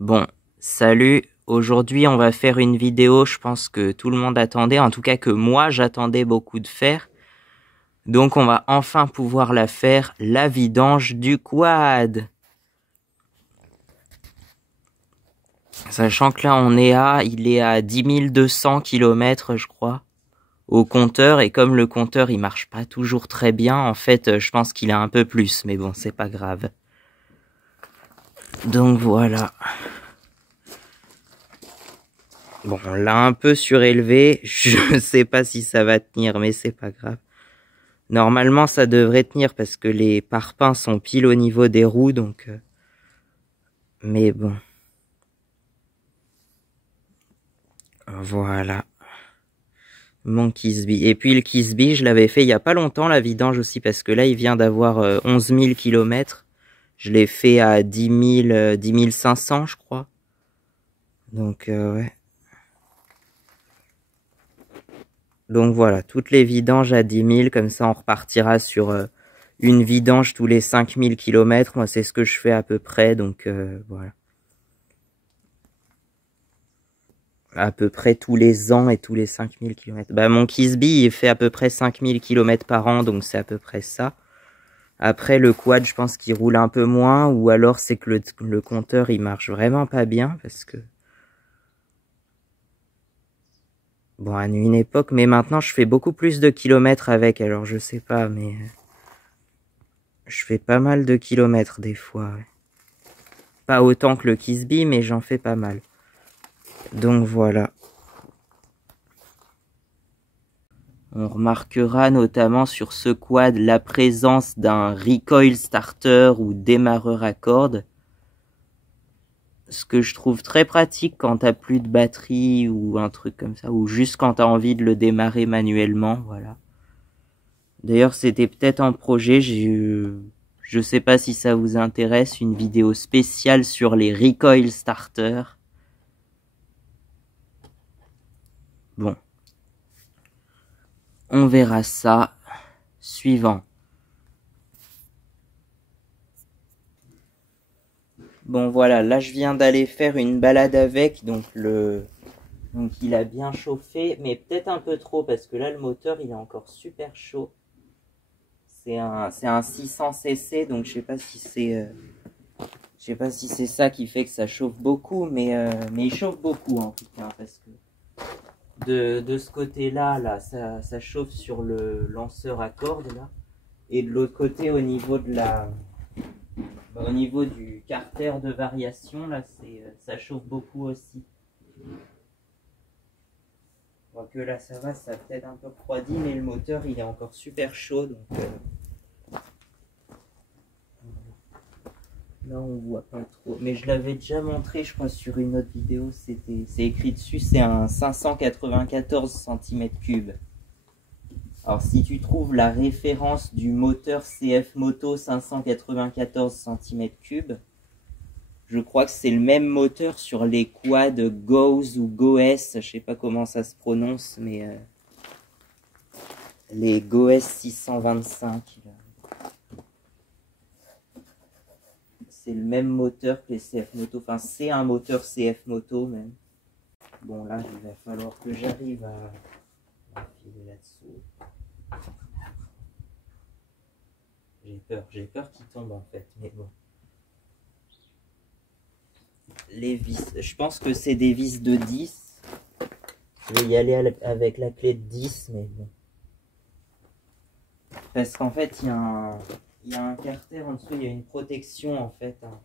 Bon, salut, aujourd'hui on va faire une vidéo, je pense que tout le monde attendait, en tout cas que moi j'attendais beaucoup de faire. Donc on va enfin pouvoir la faire, la vidange du quad. Sachant que là il est à 10 200 km je crois, au compteur, et comme le compteur il marche pas toujours très bien, en fait je pense qu'il a un peu plus, mais bon c'est pas grave. Donc voilà. Bon, on l'a un peu surélevé, je sais pas si ça va tenir, mais c'est pas grave. Normalement, ça devrait tenir parce que les parpaings sont pile au niveau des roues, donc... Mais bon. Voilà. Mon Kisby. Et puis le Kisby, je l'avais fait il y a pas longtemps, la vidange aussi, parce que là, il vient d'avoir 11 000 km. Je l'ai fait à 10 500, je crois. Donc, ouais. Donc voilà, toutes les vidanges à 10 000, comme ça on repartira sur une vidange tous les 5 000 km. Moi, c'est ce que je fais à peu près, donc voilà. À peu près tous les ans et tous les 5 000 km. Bah, mon Kisby, il fait à peu près 5 000 km par an, donc c'est à peu près ça. Après, le quad, je pense qu'il roule un peu moins, ou alors c'est que le compteur, il marche vraiment pas bien, parce que... Bon, à une époque, mais maintenant, je fais beaucoup plus de kilomètres avec, alors je sais pas, mais... Je fais pas mal de kilomètres, des fois, ouais. Pas autant que le Kisby, mais j'en fais pas mal. Donc voilà. On remarquera notamment sur ce quad la présence d'un recoil starter ou démarreur à cordes. Ce que je trouve très pratique quand t'as plus de batterie ou un truc comme ça, ou juste quand t'as envie de le démarrer manuellement, voilà. D'ailleurs, c'était peut-être en projet, je sais pas si ça vous intéresse, une vidéo spéciale sur les recoil starters. Bon. On verra ça. Suivant. Bon voilà, là je viens d'aller faire une balade avec, donc il a bien chauffé, mais peut-être un peu trop parce que là le moteur il est encore super chaud. C'est un 600 cc, donc je sais pas si c'est ça qui fait que ça chauffe beaucoup, mais il chauffe beaucoup en tout cas, parce que de ce côté-là, là, ça chauffe sur le lanceur à cordes là, et de l'autre côté au niveau au niveau du carter de variation là, ça chauffe beaucoup aussi. Que là ça va, ça a peut-être un peu refroidi, mais le moteur il est encore super chaud, donc là on voit pas trop. Mais je l'avais déjà montré, je crois, sur une autre vidéo, c'est écrit dessus, c'est un 594 cm3. Alors si tu trouves la référence du moteur CF Moto 594 cm3, je crois que c'est le même moteur sur les quads GOES ou GOES, je sais pas comment ça se prononce, mais les GOES 625. C'est le même moteur que les CF Moto, enfin c'est un moteur CF Moto même. Bon là il va falloir que j'arrive à filer là-dessous. J'ai peur qu'il tombe en fait, mais bon. Les vis, je pense que c'est des vis de 10. Je vais y aller avec la clé de 10, mais bon. Parce qu'en fait, il y a un carter en dessous, il y a une protection en fait. Hein.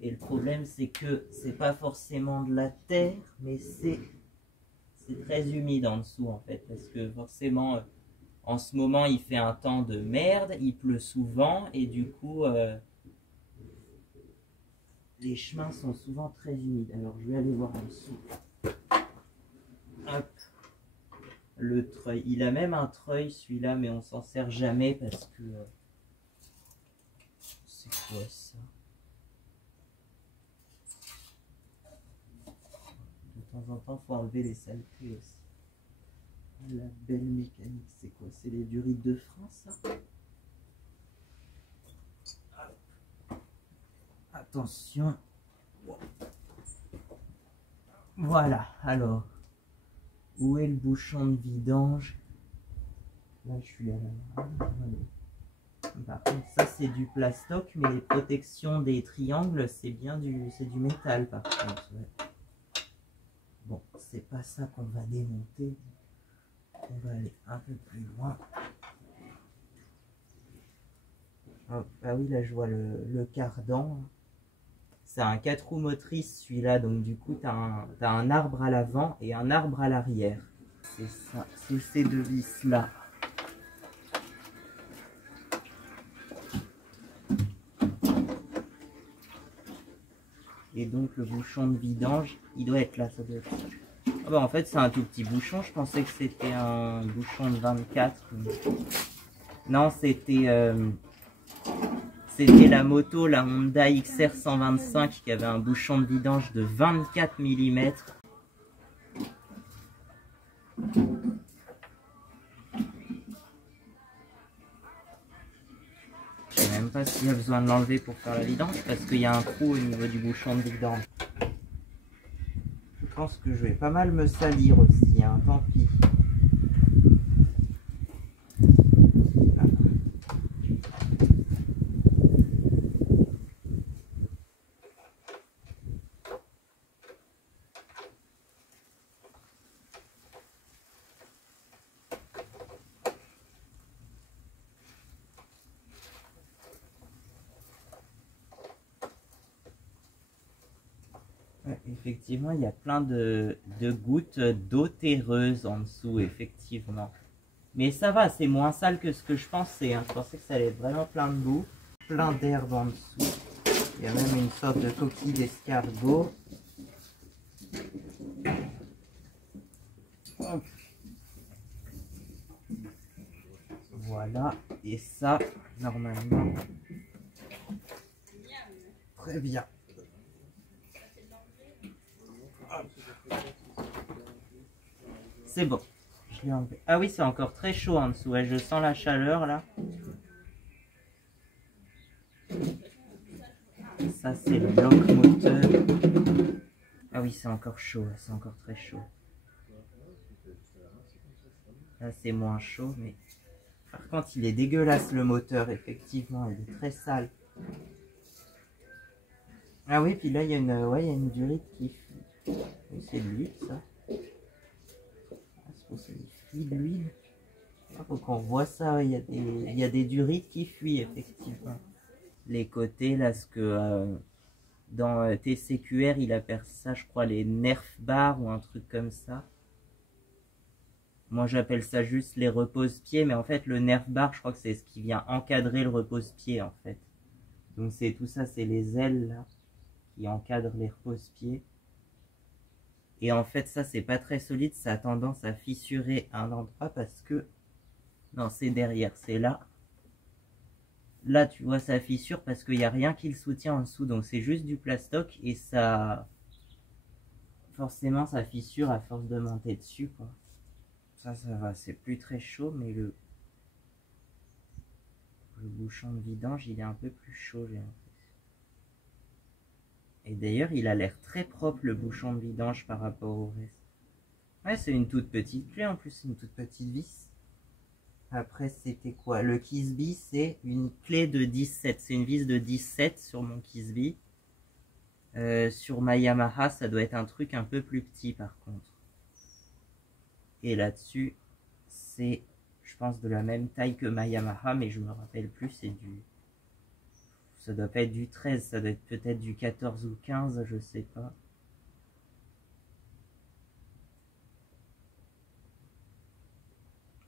Et le problème, c'est que c'est pas forcément de la terre, mais c'est très humide en dessous en fait. Parce que forcément, en ce moment, il fait un temps de merde, il pleut souvent, et du coup... les chemins sont souvent très humides. Alors je vais aller voir en dessous. Hop. Le treuil. Il a même un treuil celui-là, mais on s'en sert jamais parce que... c'est quoi ça? De temps en temps, faut enlever les saletés aussi. La belle mécanique, c'est quoi? C'est les durites de frein, ça? Attention. Voilà, alors, où est le bouchon de vidange? Là, je suis à la... Par contre, ça, c'est du plastoc, mais les protections des triangles, c'est bien du métal, par contre. Ouais. Bon, c'est pas ça qu'on va démonter. On va aller un peu plus loin. Oh, ah oui, là, je vois le cardan. C'est un 4 roues motrices, celui-là, donc du coup, t'as un arbre à l'avant et un arbre à l'arrière. C'est ça, c'est ces deux vis-là. Et donc, le bouchon de vidange, il doit être là, ça doit être ça. Ah bah, en fait, c'est un tout petit bouchon, je pensais que c'était un bouchon de 24. Non, c'était la moto, la Honda XR 125 qui avait un bouchon de vidange de 24 mm. Je sais même pas s'il y a besoin de l'enlever pour faire la vidange parce qu'il y a un trou au niveau du bouchon de vidange. Je pense que je vais pas mal me salir aussi, hein, tant pis. Effectivement, il y a plein de gouttes d'eau terreuse en dessous, effectivement. Mais ça va, c'est moins sale que ce que je pensais. Hein. Je pensais que ça allait être vraiment plein de boue, plein d'herbe en dessous. Il y a même une sorte de coquille d'escargot. Voilà, et ça, normalement, très bien. C'est bon, je l'ai enlevé. Ah oui, c'est encore très chaud en dessous, ouais, je sens la chaleur là. Ça, c'est le bloc moteur. Ah oui, c'est encore chaud, c'est encore très chaud. Là, c'est moins chaud, mais... Par contre, il est dégueulasse le moteur, effectivement, il est très sale. Ah oui, puis là, il y a une durite qui fuit. C'est de l'huile, ça. Ah, c'est pour ça qu'il fuit de l'huile. Il faut qu'on voit ça, il y a des durites qui fuient, effectivement. Les côtés, là, ce que... dans TCQR, il appelle ça, je crois, les nerf bars ou un truc comme ça. Moi, j'appelle ça juste les repose-pieds, mais en fait, le nerf bar, je crois que c'est ce qui vient encadrer le repose-pied, en fait. Donc, c'est tout ça, c'est les ailes, là, qui encadrent les repose-pieds. Et en fait, ça, c'est pas très solide, ça a tendance à fissurer un endroit parce que... Non, c'est derrière, c'est là. Là, tu vois, ça fissure parce qu'il n'y a rien qui le soutient en dessous, donc c'est juste du plastoc et ça... Forcément, ça fissure à force de monter dessus, quoi. Ça va, c'est plus très chaud, mais le bouchon de vidange, il est un peu plus chaud, j'ai l'impression. Et d'ailleurs, il a l'air très propre, le bouchon de vidange, par rapport au reste. Ouais, c'est une toute petite clé, en plus, c'est une toute petite vis. Après, c'était quoi? Le Kisby, c'est une clé de 17. C'est une vis de 17 sur mon Kisby. Sur ma Yamaha, ça doit être un truc un peu plus petit, par contre. Et là-dessus, c'est, je pense, de la même taille que ma Yamaha, mais je me rappelle plus, c'est du... Ça doit pas être du 13, ça doit être peut-être du 14 ou 15, je sais pas.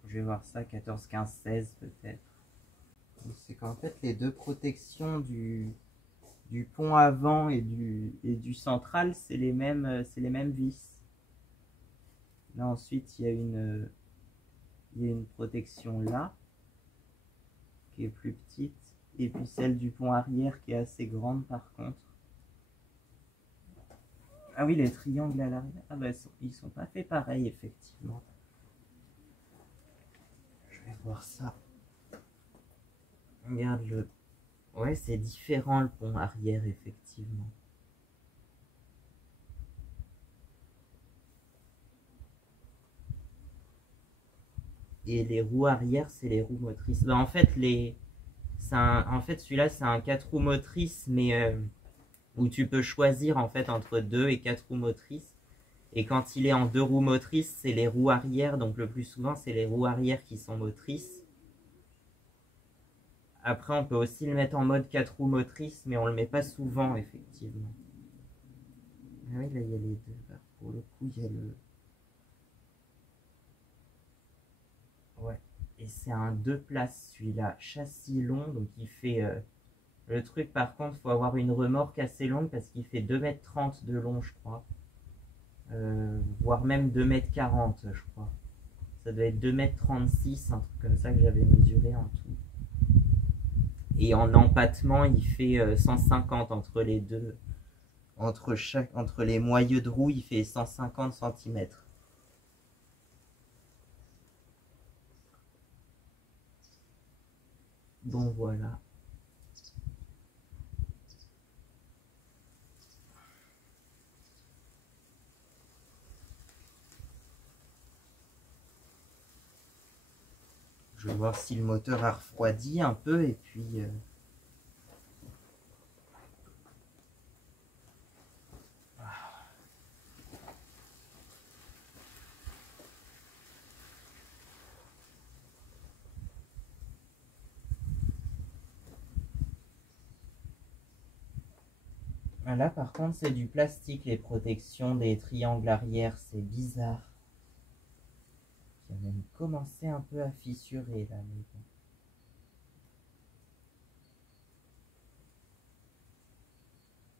Je vais voir ça, 14, 15, 16 peut-être. C'est qu'en fait, les deux protections du pont avant et du central, c'est les mêmes vis. Là, ensuite, il y a une protection là, qui est plus petite, et puis celle du pont arrière qui est assez grande par contre. Ah oui, les triangles à l'arrière, ah bah, ils sont pas faits pareil, effectivement. Je vais voir ça. Regarde le... Ouais, c'est différent le pont arrière, effectivement. Et les roues arrière, c'est les roues motrices. Bah, en fait, celui-là, c'est un 4 roues motrices, mais où tu peux choisir en fait entre 2 et 4 roues motrices. Et quand il est en 2 roues motrices, c'est les roues arrière. Donc le plus souvent, c'est les roues arrière qui sont motrices. Après, on peut aussi le mettre en mode 4 roues motrices, mais on le met pas souvent, effectivement. Ah oui, là, il y a les deux. Bah, pour le coup, il y a le... Ouais. Et c'est un 2 places, celui-là. Châssis long, donc il fait... Le truc, par contre, faut avoir une remorque assez longue parce qu'il fait 2,30 m de long, je crois. Voire même 2,40 m, je crois. Ça doit être 2,36 m, un truc comme ça que j'avais mesuré en tout. Et en empattement, il fait 150 entre les deux. Entre les moyeux de roue, il fait 150 cm. Donc voilà. Je vais voir si le moteur a refroidi un peu et puis... Là, par contre, c'est du plastique, les protections des triangles arrière. C'est bizarre. Il a même commencé un peu à fissurer, là. Mais bon.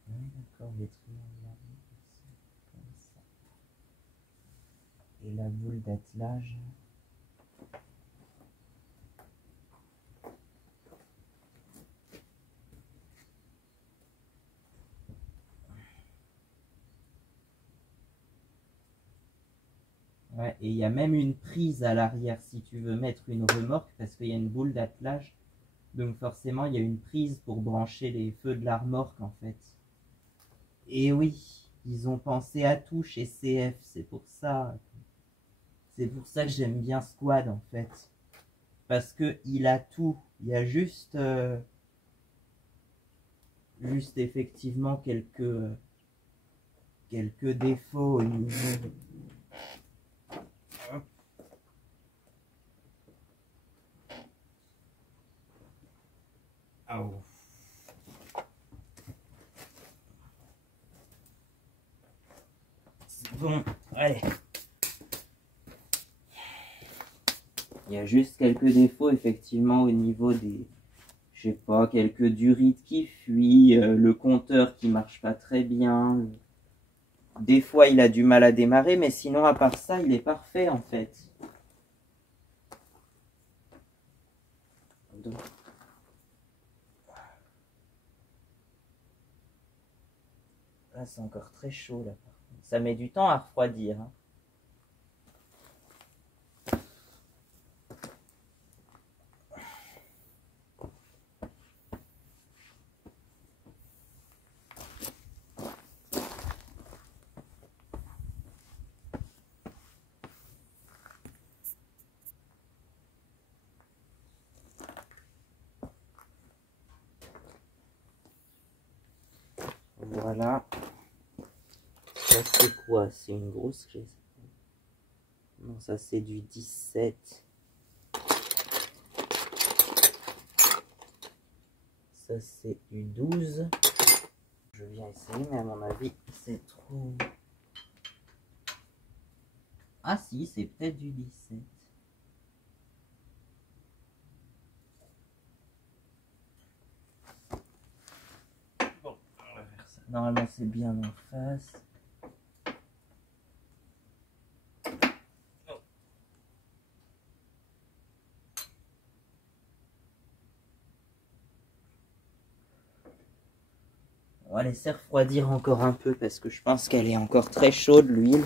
Oui, d'accord, les triangles arrière, comme ça. Et la boule d'attelage... Ouais, et il y a même une prise à l'arrière si tu veux mettre une remorque parce qu'il y a une boule d'attelage. Donc forcément, il y a une prise pour brancher les feux de la remorque en fait. Et oui, ils ont pensé à tout chez CF, c'est pour ça. C'est pour ça que j'aime bien Squad en fait. Parce que il a tout. Il y a juste effectivement quelques défauts au niveau... Ah, oh. Bon, allez. Il y a juste quelques défauts effectivement au niveau des... Je sais pas, quelques durites qui fuient, le compteur qui marche pas très bien. Des fois il a du mal à démarrer, mais sinon à part ça, il est parfait en fait. Donc... Là c'est encore très chaud là. Ça met du temps à refroidir. Hein. Voilà. Ça c'est quoi? C'est une grosse clé. Non, ça c'est du 17. Ça c'est du 12. Je viens essayer, mais à mon avis, c'est trop... Ah si, c'est peut-être du 17. Bon, on va faire ça. Normalement, c'est bien en face. On va laisser refroidir encore un peu parce que je pense qu'elle est encore très chaude, l'huile.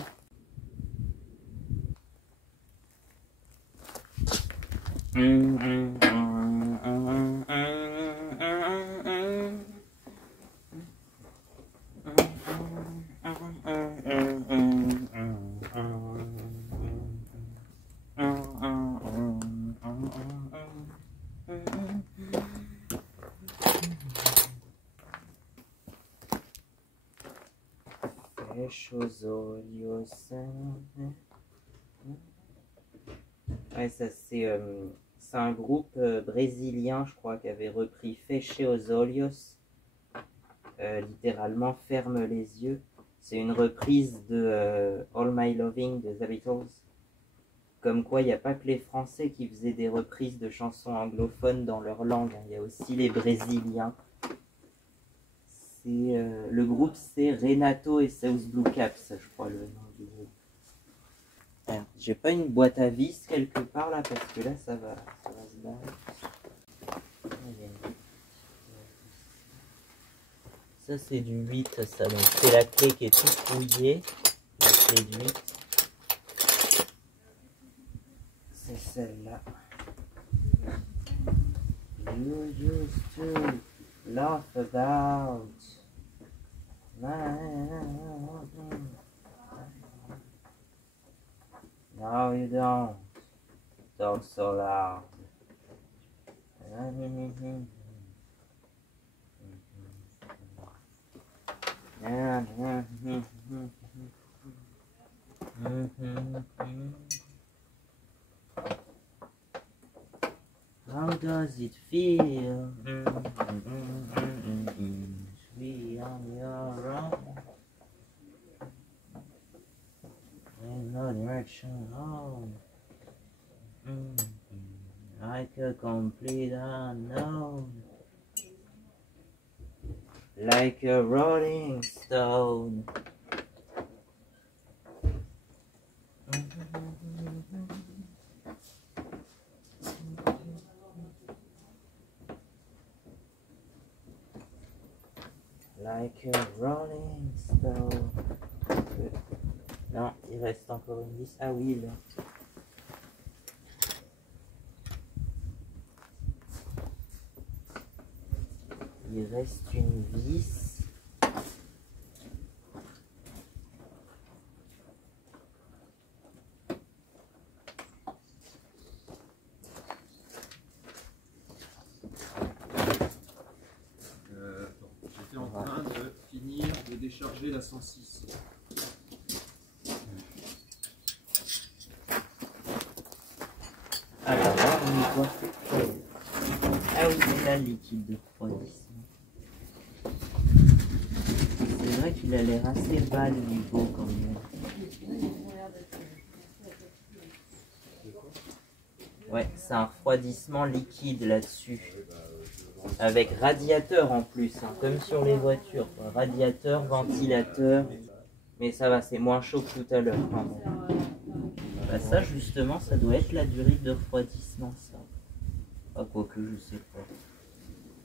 Fechos olhos. Ouais, ça c'est un groupe brésilien, je crois, qui avait repris Feche os olhos, littéralement ferme les yeux. C'est une reprise de All My Loving de The Beatles. Comme quoi, il n'y a pas que les Français qui faisaient des reprises de chansons anglophones dans leur langue, hein. Il y a aussi les Brésiliens. Le groupe, c'est Renato et Seus Blue Caps, je crois, le nom du groupe. Alors, j'ai pas une boîte à vis quelque part là, parce que là, ça va se barrer. Ça, c'est du 8, ça. Donc, c'est la clé qui est toute rouillée. La clé du 8. C'est celle-là. You used to laugh about. Now you don't talk so loud. How does it feel? Be on your own. In no direction home. Like a complete unknown. Like a rolling stone. Like a rolling stone. Non, il reste encore une vis. Ah oui, là. Il reste une vis. J'étais en train de finir de décharger la 106. Alors là, on y voit. Ah oui, c'est là le liquide de refroidissement. C'est vrai qu'il a l'air assez bas le niveau quand même. Ouais, c'est un refroidissement liquide là-dessus. Avec radiateur en plus, hein, comme sur les voitures. Quoi. Radiateur, ventilateur. Mais ça va, c'est moins chaud que tout à l'heure quand même. Bah ça justement, ça doit être la durée de refroidissement, ça. Ah, quoique, je sais pas.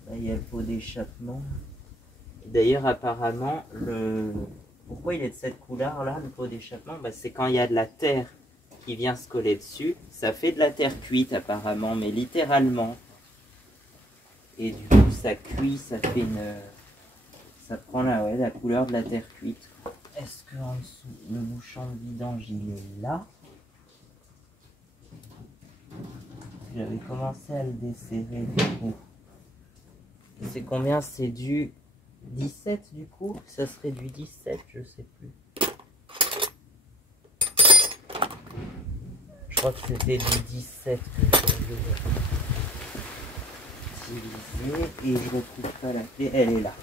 Là, il y a le pot d'échappement. D'ailleurs, apparemment, pourquoi il est de cette couleur-là, le pot d'échappement, bah, c'est quand il y a de la terre qui vient se coller dessus. Ça fait de la terre cuite, apparemment, mais littéralement. Et du coup, ça cuit, ça fait ça prend la couleur de la terre cuite. Est-ce qu'en dessous, le bouchon de vidange, il est là? J'avais commencé à le desserrer du coup. C'est combien? C'est du 17 du coup? Ça serait du 17, je sais plus. Je crois que c'était du 17 que j'avais utilisé et je retrouve pas la clé. Elle est là.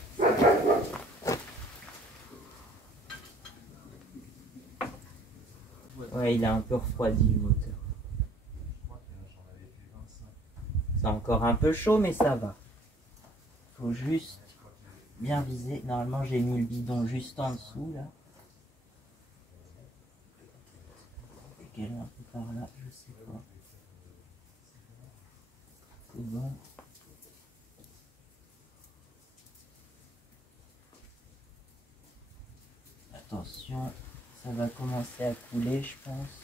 Ouais, il a un peu refroidi le moteur. C'est encore un peu chaud, mais ça va. Faut juste bien viser. Normalement, j'ai mis le bidon juste en dessous, là. Et qu'elle est un peu par là, je sais pas. C'est bon. Attention, ça va commencer à couler, je pense.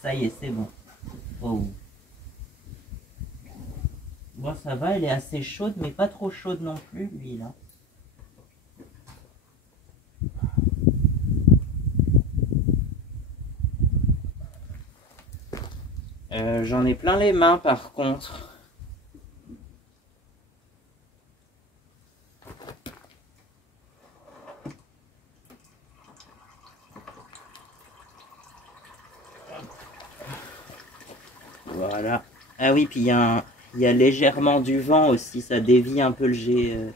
Ça y est, c'est bon. Oh. Bon, ça va, elle est assez chaude, mais pas trop chaude non plus, lui, là. J'en ai plein les mains par contre. Voilà. Ah oui, puis il y a légèrement du vent aussi, ça dévie un peu le jet.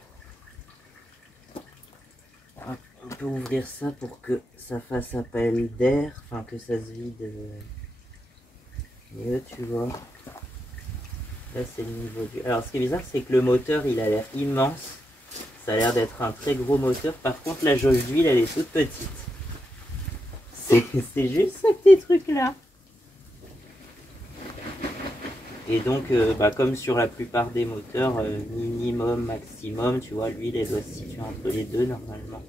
On peut ouvrir ça pour que ça fasse appel d'air, enfin que ça se vide mieux, tu vois. Là c'est le niveau du... Alors ce qui est bizarre, c'est que le moteur il a l'air immense. Ça a l'air d'être un très gros moteur. Par contre la jauge d'huile elle est toute petite. C'est juste ce petit truc là. Et donc comme sur la plupart des moteurs, minimum, maximum, tu vois, l'huile elle doit se situer entre les deux normalement.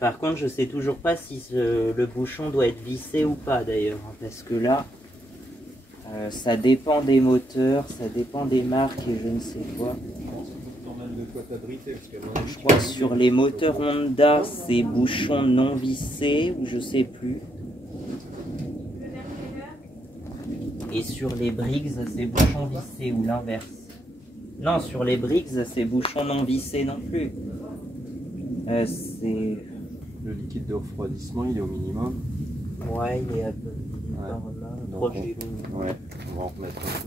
Par contre, je sais toujours pas si le bouchon doit être vissé ou pas d'ailleurs, hein, parce que là, ça dépend des moteurs, ça dépend des marques et je ne sais quoi. Je crois que sur les moteurs Honda, c'est bouchon non vissé ou je sais plus. Et sur les Briggs, c'est bouchon vissé ou l'inverse. Non, sur les Briggs, c'est bouchon non vissé non plus. C'est... Le liquide de refroidissement, il est au minimum. Ouais, il est un peu par là, proche du minimum. Ouais, on va en remettre un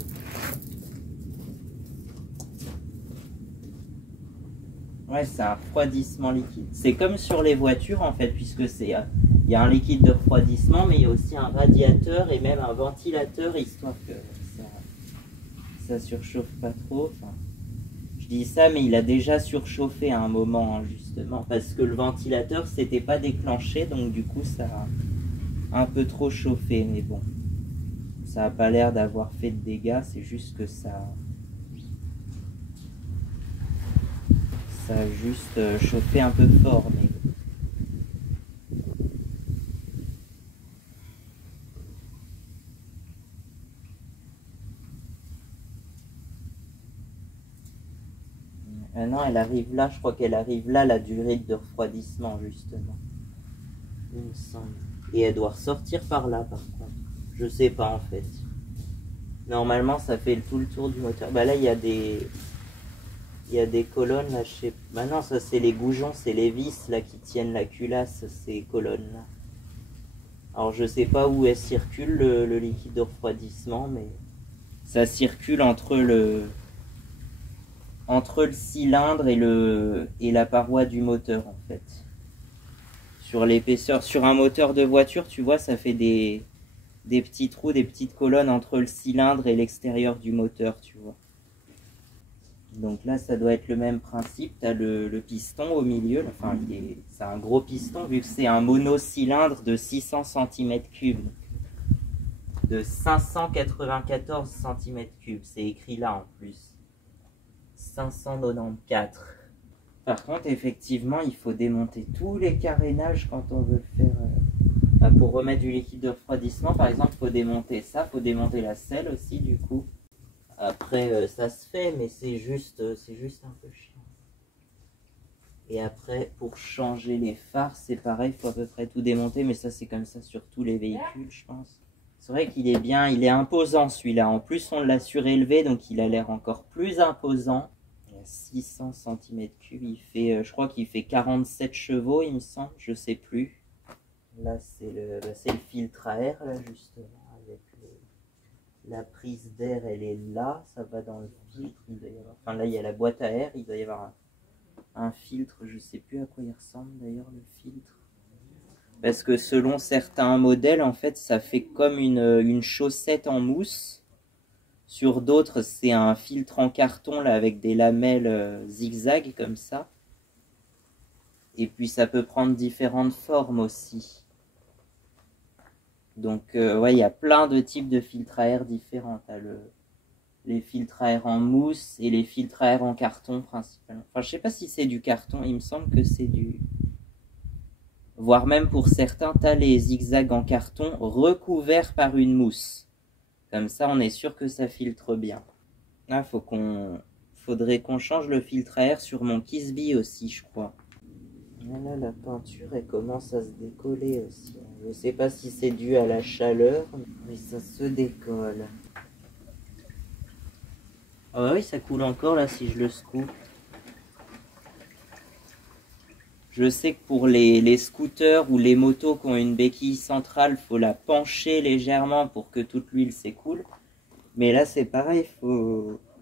peu. Ouais, c'est un refroidissement liquide. C'est comme sur les voitures en fait, puisque c'est il y a un liquide de refroidissement, mais il y a aussi un radiateur et même un ventilateur, histoire que ça surchauffe pas trop. Enfin, je dis ça, mais il a déjà surchauffé à un moment, hein, justement, parce que le ventilateur s'était pas déclenché, donc du coup ça a un peu trop chauffé, mais bon, ça a pas l'air d'avoir fait de dégâts, c'est juste que ça a juste chauffé un peu fort, mais... non, elle arrive là, je crois qu'elle arrive là, la durée de refroidissement, justement. Il me semble. Et elle doit ressortir par là, par contre. Je sais pas, en fait. Normalement, ça fait tout le tour du moteur. Bah là, il y a des colonnes, là, je sais... Bah non, ça, c'est les goujons, c'est les vis, là, qui tiennent la culasse, ces colonnes-là. Alors, je sais pas où elle circule, le liquide de refroidissement, mais... Ça circule entre le cylindre et la paroi du moteur en fait. Sur l'épaisseur, sur un moteur de voiture, tu vois, ça fait des petits trous, des petites colonnes entre le cylindre et l'extérieur du moteur, tu vois. Donc là, ça doit être le même principe. Tu as le piston au milieu, enfin, c'est un gros piston vu que c'est un monocylindre de 600 cm3. De 594 cm3, c'est écrit là en plus. 594. Par contre, effectivement, il faut démonter tous les carénages quand on veut faire... pour remettre du liquide de refroidissement, par exemple, il faut démonter ça, il faut démonter la selle aussi, du coup. Après, ça se fait, mais c'est juste un peu chiant. Et après, pour changer les phares, c'est pareil, il faut à peu près tout démonter, mais ça, c'est comme ça sur tous les véhicules, je pense. C'est vrai qu'il est bien, il est imposant celui-là. En plus, on l'a surélevé, donc il a l'air encore plus imposant. Il a 600 cm3, il fait, je crois qu'il fait 47 chevaux, il me semble, je sais plus. Là, c'est le filtre à air, là, justement, avec la prise d'air, elle est là, ça va dans le filtre. Il doit y avoir, enfin, là, il y a la boîte à air, il doit y avoir un filtre, je sais plus à quoi il ressemble d'ailleurs, le filtre. Parce que selon certains modèles, en fait, ça fait comme une chaussette en mousse. Sur d'autres, c'est un filtre en carton là, avec des lamelles zigzag comme ça. Et puis ça peut prendre différentes formes aussi. Donc ouais, il y a plein de types de filtres à air différents. T'as les filtres à air en mousse et les filtres à air en carton principalement. Enfin, je sais pas si c'est du carton, il me semble que c'est du... Voire même pour certains, tu as les zigzags en carton recouverts par une mousse. Comme ça, on est sûr que ça filtre bien. Ah, faudrait qu'on change le filtre à air sur mon Kisby aussi, je crois. Là, la peinture, elle commence à se décoller aussi. Je sais pas si c'est dû à la chaleur, mais ça se décolle. Ah bah oui, ça coule encore là si je le secoue. Je sais que pour les scooters ou les motos qui ont une béquille centrale, faut la pencher légèrement pour que toute l'huile s'écoule. Mais là, c'est pareil,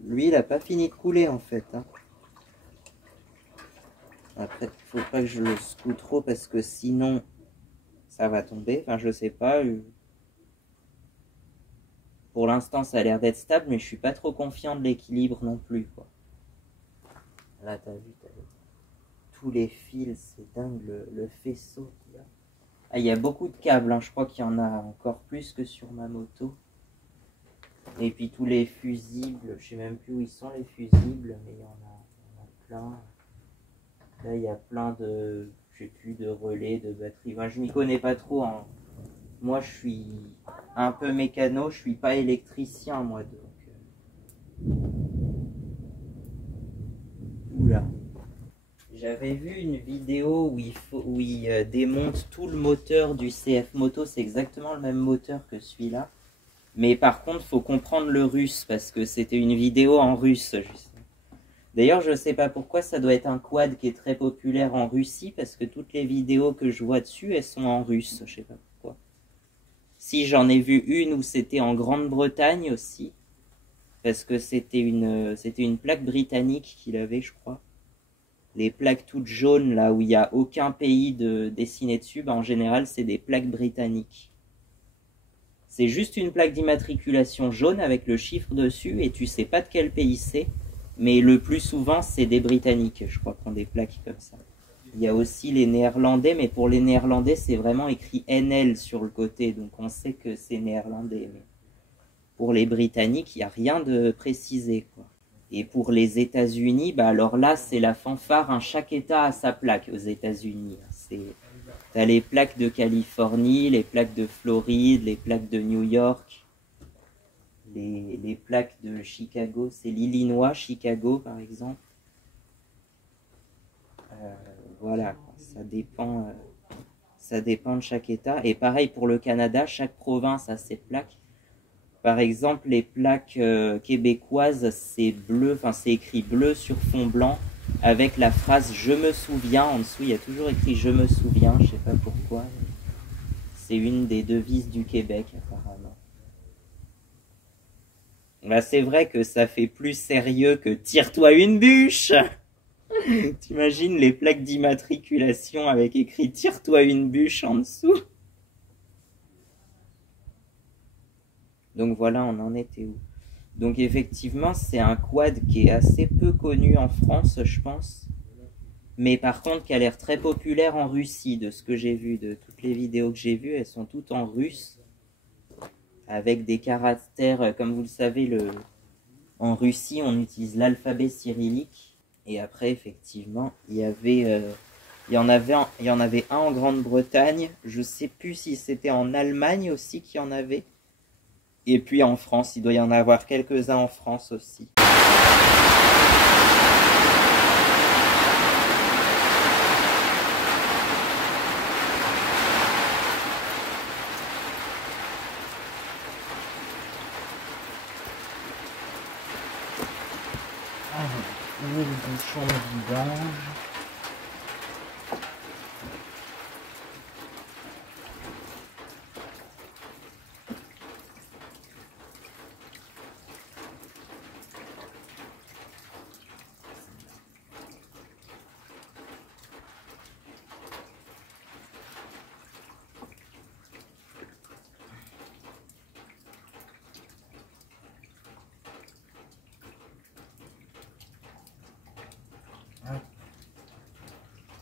lui, il a pas fini de couler en fait. Hein. Après, faut pas que je le secoue trop parce que sinon, ça va tomber. Enfin, je sais pas. Pour l'instant, ça a l'air d'être stable, mais je suis pas trop confiant de l'équilibre non plus, quoi. Là, t'as vu, tous les fils, c'est dingue le faisceau qu'il y a. Ah, il y a beaucoup de câbles, hein. Je crois qu'il y en a encore plus que sur ma moto. Et puis tous les fusibles, je sais même plus où ils sont les fusibles, mais il y en a plein. Là, il y a plein de, je sais plus, de relais, de batteries. Enfin, je m'y connais pas trop, hein. Moi, je suis un peu mécano, je suis pas électricien, moi, donc. Oula. J'avais vu une vidéo où il démonte tout le moteur du CF Moto. C'est exactement le même moteur que celui-là. Mais par contre, faut comprendre le russe parce que c'était une vidéo en russe. D'ailleurs, je sais pas pourquoi ça doit être un quad qui est très populaire en Russie parce que toutes les vidéos que je vois dessus, elles sont en russe. Je sais pas pourquoi. Si j'en ai vu une où c'était en Grande-Bretagne aussi parce que c'était une plaque britannique qu'il avait, je crois. Les plaques toutes jaunes, là où il n'y a aucun pays dessiné dessus, bah, en général, c'est des plaques britanniques. C'est juste une plaque d'immatriculation jaune avec le chiffre dessus et tu sais pas de quel pays c'est, mais le plus souvent, c'est des Britanniques, je crois, qui ont des plaques comme ça. Il y a aussi les Néerlandais, mais pour les Néerlandais, c'est vraiment écrit NL sur le côté, donc on sait que c'est néerlandais. Mais pour les Britanniques, il n'y a rien de précisé, quoi. Et pour les États-Unis, bah alors là, c'est la fanfare, hein, chaque État a sa plaque aux États-Unis. T'as les plaques de Californie, les plaques de Floride, les plaques de New York, les plaques de Chicago, c'est l'Illinois, Chicago par exemple. Voilà, ça dépend de chaque État. Et pareil pour le Canada, chaque province a ses plaques. Par exemple, les plaques québécoises, c'est bleu, enfin c'est écrit bleu sur fond blanc avec la phrase « Je me souviens ». En dessous, il y a toujours écrit « Je me souviens », je sais pas pourquoi. C'est une des devises du Québec, apparemment. Bah, c'est vrai que ça fait plus sérieux que « Tire-toi une bûche ». T'imagines les plaques d'immatriculation avec écrit « Tire-toi une bûche » en dessous. Donc voilà, on en était où? Donc effectivement, c'est un quad qui est assez peu connu en France, je pense. Mais par contre, qui a l'air très populaire en Russie, de ce que j'ai vu. De toutes les vidéos que j'ai vues, elles sont toutes en russe. Avec des caractères, comme vous le savez, en Russie, on utilise l'alphabet cyrillique. Et après, effectivement, il y en avait un en Grande-Bretagne. Je sais plus si c'était en Allemagne aussi qu'il y en avait. Et puis en France, il doit y en avoir quelques-uns en France aussi. Le bouchon de vidange.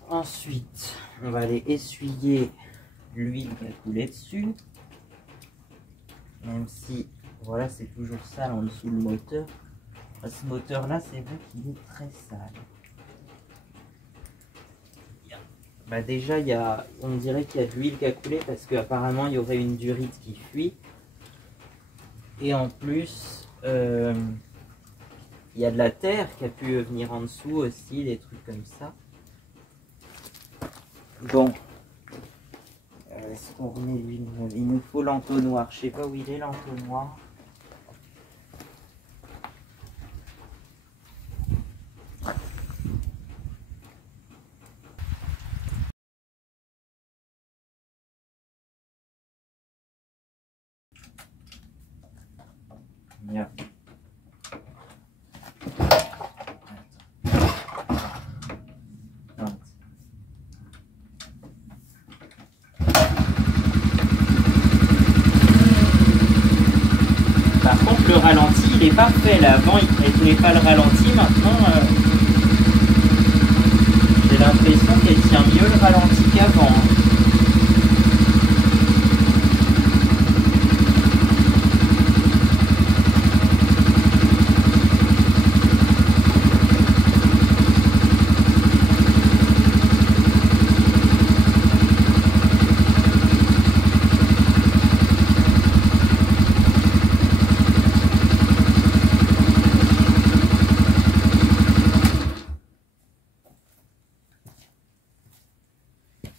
Ensuite, on va aller essuyer l'huile qui a coulé dessus. Même si, voilà, c'est toujours sale en dessous le moteur. Ce moteur-là, c'est vrai qu'il est très sale. Bah déjà, on dirait qu'il y a de l'huile qui a coulé parce qu'apparemment, il y aurait une durite qui fuit. Et en plus, il y a de la terre qui a pu venir en dessous aussi, des trucs comme ça. Bon. Est-ce qu'on remet l'huile? Il nous faut l'entonnoir. Je sais pas où il est l'entonnoir. Merde. Par contre, le ralenti, il est parfait là. Avant, il ne tenait pas le ralenti. Maintenant, j'ai l'impression qu'elle tient mieux le ralenti qu'avant.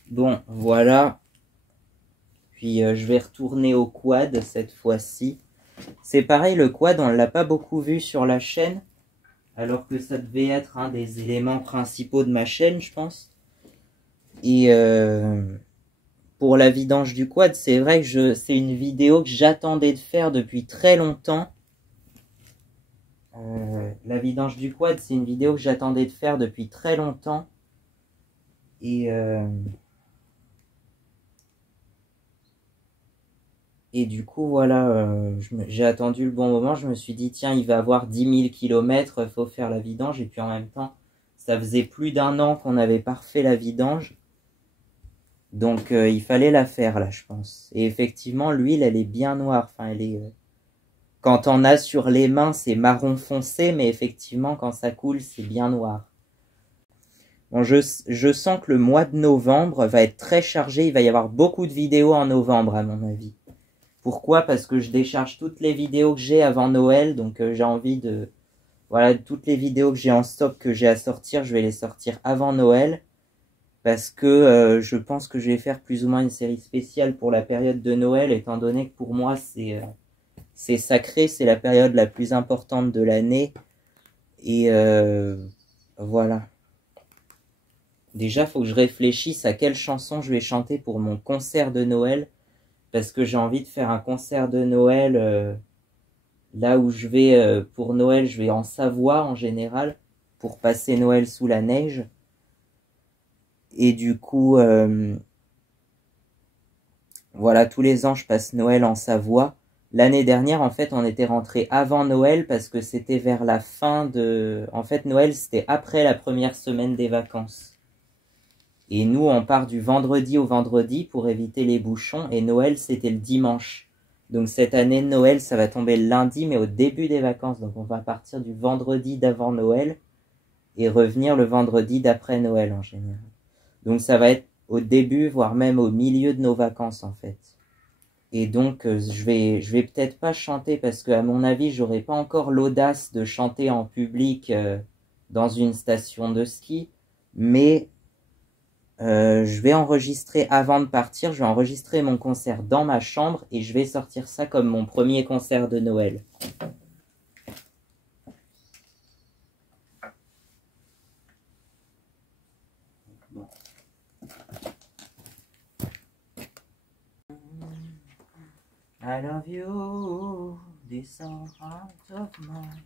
Bon, voilà. Puis je vais retourner au quad cette fois-ci. C'est pareil, le quad, on ne l'a pas beaucoup vu sur la chaîne. Alors que ça devait être un des éléments principaux de ma chaîne, je pense. Et pour la vidange du quad, c'est vrai que c'est une vidéo que j'attendais de faire depuis très longtemps. La vidange du quad, c'est une vidéo que j'attendais de faire depuis très longtemps. Et du coup, voilà, j'ai attendu le bon moment. Je me suis dit, tiens, il va avoir 10 000 km, il faut faire la vidange. Et puis en même temps, ça faisait plus d'1 an qu'on n'avait pas refait la vidange. Donc il fallait la faire là, je pense. Et effectivement, l'huile, elle est bien noire. Enfin, elle est... Quand on a sur les mains, c'est marron foncé, mais effectivement, quand ça coule, c'est bien noir. Bon, je sens que le mois de novembre va être très chargé. Il va y avoir beaucoup de vidéos en novembre, à mon avis. Pourquoi? Parce que je décharge toutes les vidéos que j'ai avant Noël. Donc j'ai envie de... Voilà, toutes les vidéos que j'ai en stock, que j'ai à sortir, je vais les sortir avant Noël. Parce que je pense que je vais faire plus ou moins une série spéciale pour la période de Noël, étant donné que pour moi c'est sacré, c'est la période la plus importante de l'année. Et voilà. Déjà, il faut que je réfléchisse à quelle chanson je vais chanter pour mon concert de Noël. Parce que j'ai envie de faire un concert de Noël là où je vais pour Noël, je vais en Savoie en général, pour passer Noël sous la neige. Et du coup... Voilà, tous les ans, je passe Noël en Savoie. L'année dernière, en fait, on était rentré avant Noël parce que c'était vers la fin de... En fait, Noël, c'était après la première semaine des vacances. Et nous, on part du vendredi au vendredi pour éviter les bouchons. Et Noël, c'était le dimanche. Donc cette année, Noël, ça va tomber le lundi, mais au début des vacances. Donc on va partir du vendredi d'avant Noël et revenir le vendredi d'après Noël en général. Donc ça va être au début, voire même au milieu de nos vacances en fait. Et donc je vais peut-être pas chanter parce que à mon avis, j'aurais pas encore l'audace de chanter en public dans une station de ski, mais je vais enregistrer avant de partir, je vais enregistrer mon concert dans ma chambre et je vais sortir ça comme mon premier concert de Noël. I love you, this old heart of mine.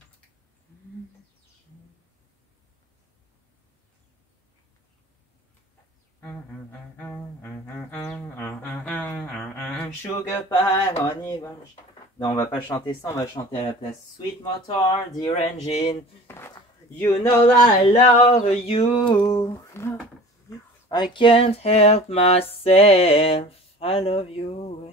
Sugar pie, honey bunch. Non, on va pas chanter ça, on va chanter à la place. Sweet motor, dear engine, you know that I love you. I can't help myself, I love you.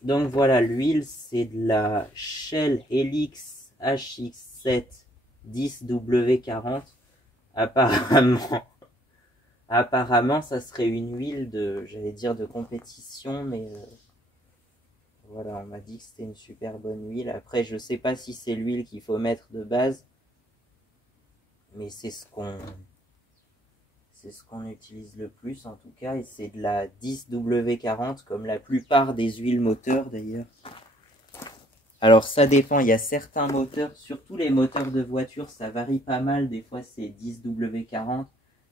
Donc voilà, l'huile, c'est de la Shell Helix HX7 10W40. Apparemment, ça serait une huile de, j'allais dire de compétition, mais voilà, on m'a dit que c'était une super bonne huile. Après, je sais pas si c'est l'huile qu'il faut mettre de base, mais c'est ce qu'on C'est ce qu'on utilise le plus en tout cas, et c'est de la 10W40 comme la plupart des huiles moteurs d'ailleurs. Alors ça dépend, il y a certains moteurs, surtout les moteurs de voiture, ça varie pas mal. Des fois c'est 10W40,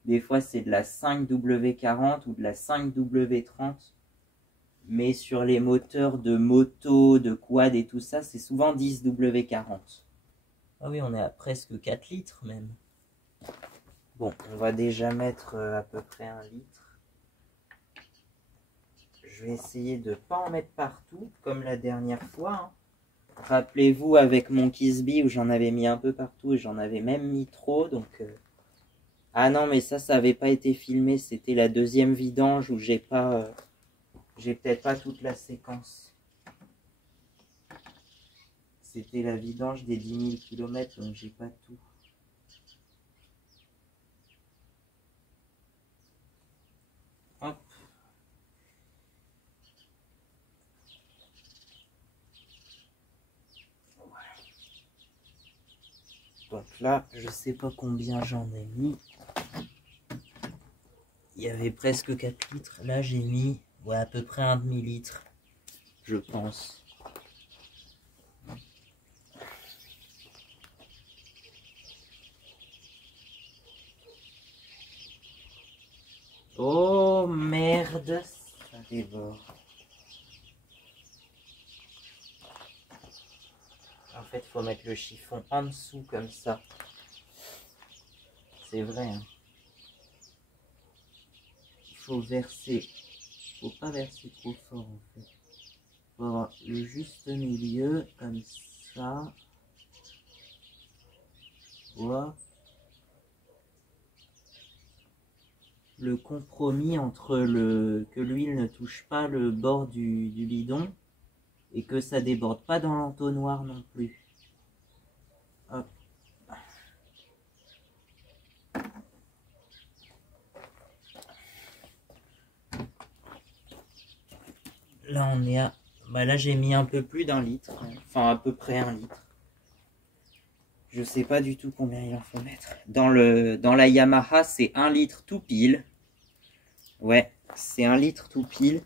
des fois c'est de la 5W40 ou de la 5W30. Mais sur les moteurs de moto, de quad et tout ça, c'est souvent 10W40. Ah oui, on est à presque 4 litres même. Bon, on va déjà mettre à peu près 1 litre. Je vais essayer de ne pas en mettre partout, comme la dernière fois, hein. Rappelez-vous avec mon Kisby où j'en avais mis un peu partout et j'en avais même mis trop, donc... Ah non, mais ça avait pas été filmé, c'était la deuxième vidange où j'ai peut-être pas toute la séquence. C'était la vidange des 10 000 km, donc j'ai pas tout. Hop. Donc là, je sais pas combien j'en ai mis. Il y avait presque 4 litres. Là, j'ai mis ouais, à peu près un demi-litre, je pense. Oh merde, ça déborde. En fait, il faut mettre le chiffon en dessous comme ça. C'est vrai, hein. Il faut verser. Faut pas verser trop fort en fait. Faut avoir le juste milieu comme ça. Voilà. Le compromis entre que l'huile ne touche pas le bord du bidon et que ça déborde pas dans l'entonnoir non plus. Hop. Là on est à... Bah là j'ai mis un peu plus d'1 litre, enfin à peu près 1 litre. Je sais pas du tout combien il en faut mettre. Dans la Yamaha c'est 1 litre tout pile. Ouais, c'est 1 litre tout pile.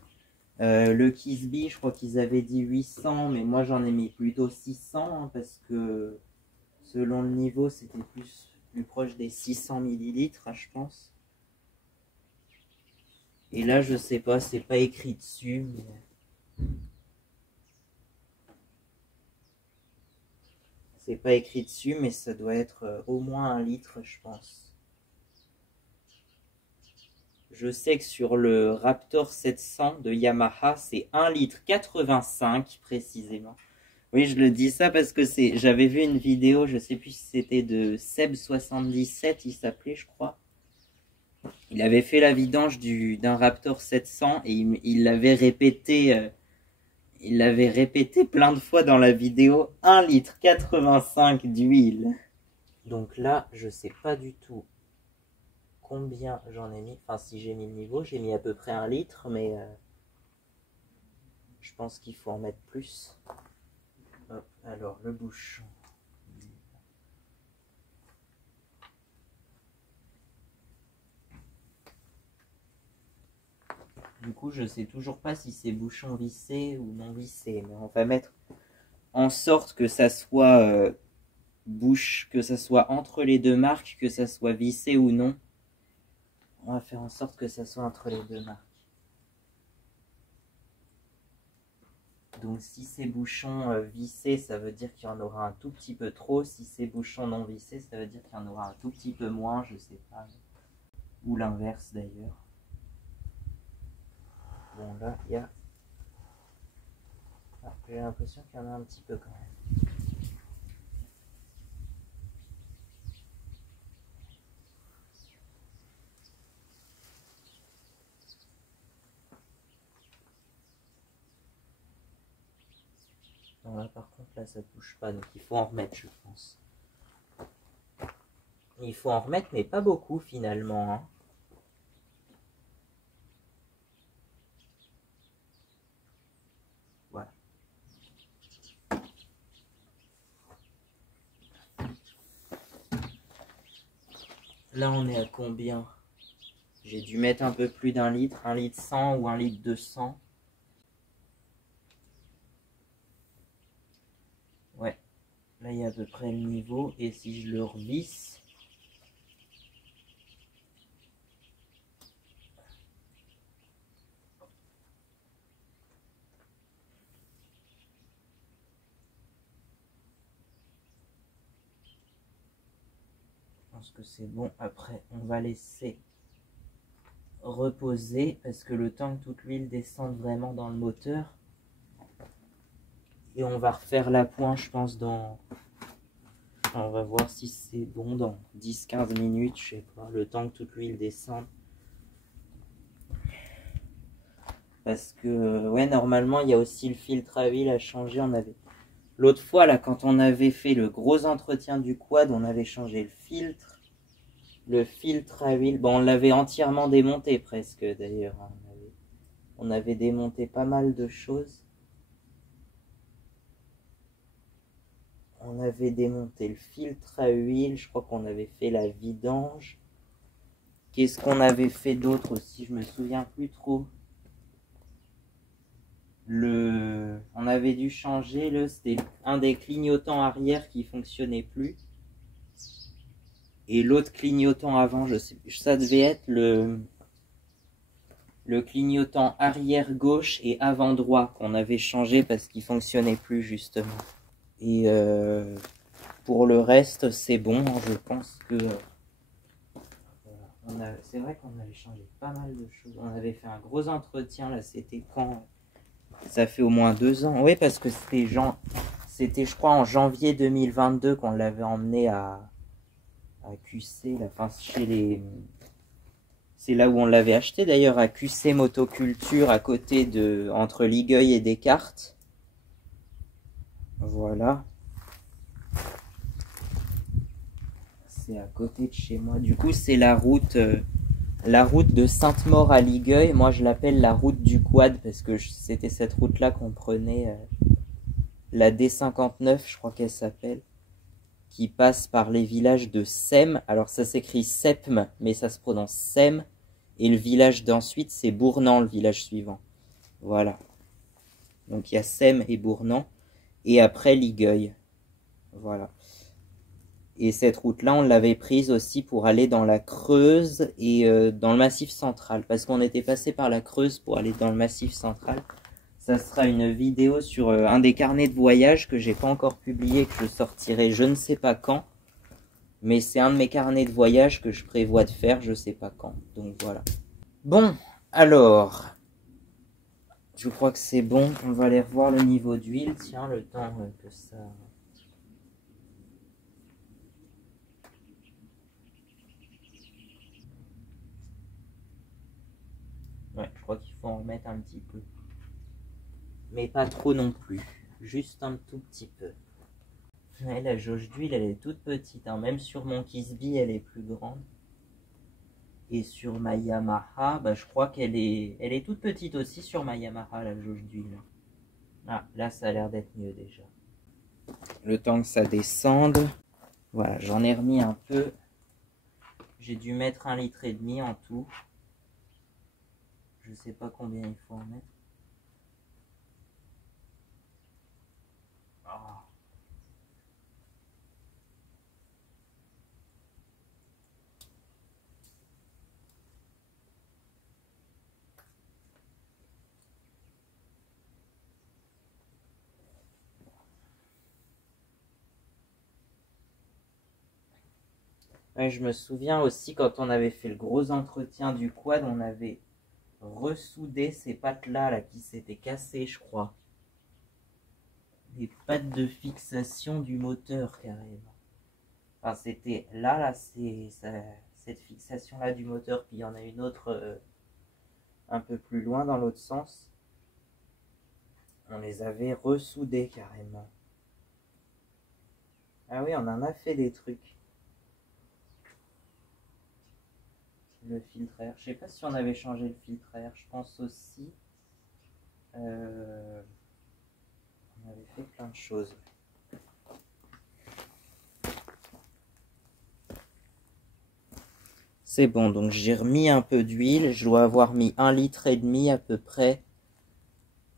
Le Kisby, je crois qu'ils avaient dit 800, mais moi j'en ai mis plutôt 600 hein, parce que selon le niveau c'était plus proche des 600 millilitres, hein, je pense. Et là je sais pas, c'est pas écrit dessus, mais... C'est pas écrit dessus, mais ça doit être au moins 1 litre, je pense. Je sais que sur le Raptor 700 de Yamaha, c'est 1 litre 85 précisément. Oui, je le dis ça parce que j'avais vu une vidéo, je sais plus si c'était de Seb77, il s'appelait, je crois. Il avait fait la vidange d'un Raptor 700 et il l'avait répété. Il l'avait répété plein de fois dans la vidéo, 1 litre 85 d'huile. Donc là, je sais pas du tout combien j'en ai mis. Enfin, si j'ai mis le niveau, j'ai mis à peu près 1 litre, mais je pense qu'il faut en mettre plus. Hop, alors le bouchon. Du coup, je sais toujours pas si c'est bouchon vissé ou non vissé, mais on va mettre en sorte que ça soit que ça soit entre les deux marques, que ça soit vissé ou non. On va faire en sorte que ça soit entre les deux marques. Donc si c'est bouchon vissé, ça veut dire qu'il y en aura un tout petit peu trop. Si c'est bouchon non vissé, ça veut dire qu'il y en aura un tout petit peu moins, je sais pas. Ou l'inverse d'ailleurs. Bon là, il y a... Ah, j'ai l'impression qu'il y en a un petit peu quand même. Non, là par contre, là ça touche pas, donc il faut en remettre, je pense. Il faut en remettre, mais pas beaucoup finalement, hein. Voilà. Là on est à combien? J'ai dû mettre un peu plus d'1 litre, 1 litre 100 ou 1 litre 200. Ouais, là il y a à peu près le niveau. Et si je le revisse, je pense que c'est bon. Après, on va laisser reposer parce que le temps que toute l'huile descende vraiment dans le moteur. Et on va refaire l'appoint, je pense, dans... On va voir si c'est bon dans 10-15 minutes, je sais pas, le temps que toute l'huile descende. Parce que, ouais, normalement, il y a aussi le filtre à huile à changer. On avait... L'autre fois, là, quand on avait fait le gros entretien du quad, on avait changé le filtre. Le filtre à huile, bon, on l'avait entièrement démonté presque, d'ailleurs. On avait démonté pas mal de choses. On avait démonté le filtre à huile, je crois qu'on avait fait la vidange. Qu'est-ce qu'on avait fait d'autre aussi? Je me souviens plus trop. On avait dû changer, c'était un des clignotants arrière qui fonctionnait plus. Et l'autre clignotant avant, je sais, ça devait être le clignotant arrière gauche et avant droit qu'on avait changé parce qu'il fonctionnait plus justement. Et pour le reste, c'est bon, je pense que... c'est vrai qu'on avait changé pas mal de choses. On avait fait un gros entretien, là, c'était quand... Ça fait au moins 2 ans. Oui, parce que c'était, je crois, en janvier 2022 qu'on l'avait emmené à QC, là, enfin, chez les... C'est là où on l'avait acheté, d'ailleurs, à QC Motoculture, à côté de... entre Ligueuil et Descartes. Voilà. C'est à côté de chez moi. Du coup, c'est la route de Sainte-Maure à Ligueuil. Moi, je l'appelle la route du quad parce que c'était cette route-là qu'on prenait, la D59, je crois qu'elle s'appelle, qui passe par les villages de Sem. Alors, ça s'écrit Sepme, mais ça se prononce Sem. Et le village d'ensuite, c'est Bournan, le village suivant. Voilà. Donc, il y a Sem et Bournan. Et après, Ligueuil. Voilà. Et cette route-là, on l'avait prise aussi pour aller dans la Creuse et dans le Massif central. Parce qu'on était passé par la Creuse pour aller dans le Massif central. Ça sera une vidéo sur un des carnets de voyage que j'ai pas encore publié, que je sortirai je ne sais pas quand. Mais c'est un de mes carnets de voyage que je prévois de faire, je sais pas quand. Donc voilà. Bon, alors... Je crois que c'est bon. On va aller revoir le niveau d'huile. Tiens, le temps que ça... Ouais, je crois qu'il faut en mettre un petit peu. Mais pas trop non plus. Juste un tout petit peu. Ouais, la jauge d'huile, elle est toute petite. Hein. Même sur mon Kisby, elle est plus grande. Et sur ma Yamaha, bah, je crois qu'elle est toute petite aussi sur ma Yamaha, la jauge d'huile. Ah, là, ça a l'air d'être mieux déjà. Le temps que ça descende. Voilà, j'en ai remis un peu. J'ai dû mettre 1,5 litre en tout. Je sais pas combien il faut en mettre. Oh. Ouais, je me souviens aussi quand on avait fait le gros entretien du quad, on avait ressoudé ces pattes-là là, qui s'étaient cassées, je crois. Les pattes de fixation du moteur carrément. Enfin, c'était là, cette fixation-là du moteur, puis il y en a une autre un peu plus loin dans l'autre sens. On les avait ressoudées carrément. Ah oui, on en a fait des trucs. Le filtre air. Je sais pas si on avait changé le filtre air. Je pense aussi. On avait fait plein de choses. C'est bon, donc j'ai remis un peu d'huile. Je dois avoir mis 1,5 litre à peu près.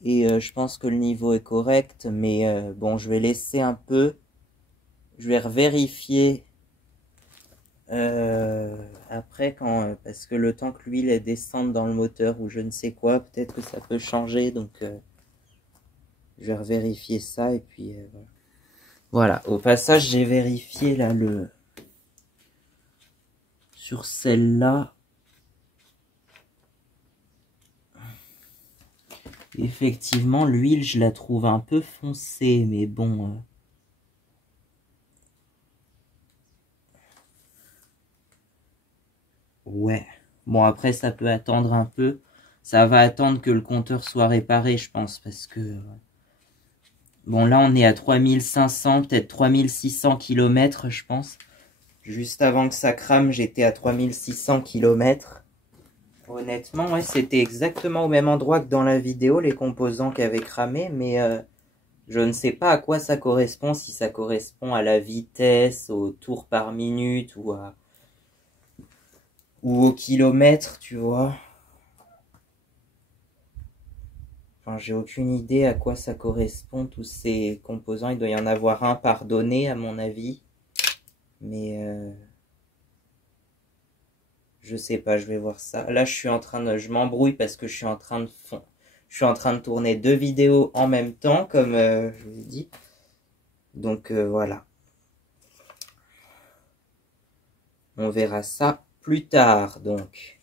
Et je pense que le niveau est correct. Mais bon, je vais laisser un peu. Je vais revérifier après parce que le temps que l'huile elle descende dans le moteur ou je ne sais quoi, peut-être que ça peut changer. Donc je vais revérifier ça et puis voilà. Voilà, au passage j'ai vérifié là sur celle-là. Effectivement, l'huile, je la trouve un peu foncée, mais bon. Ouais. Bon, après, ça peut attendre un peu. Ça va attendre que le compteur soit réparé, je pense, parce que... Bon, là, on est à 3500, peut-être 3600 km, je pense. Juste avant que ça crame, j'étais à 3600 km. Honnêtement, ouais, c'était exactement au même endroit que dans la vidéo, les composants qui avaient cramé, mais je ne sais pas à quoi ça correspond, si ça correspond à la vitesse, au tour par minute ou au kilomètre, tu vois. Enfin, j'ai aucune idée à quoi ça correspond, tous ces composants. Il doit y en avoir un par donnée, à mon avis. Mais je sais pas, je vais voir ça. Là, je m'embrouille parce que je suis en train de tourner 2 vidéos en même temps, comme je vous ai dit. Donc voilà. On verra ça plus tard, donc.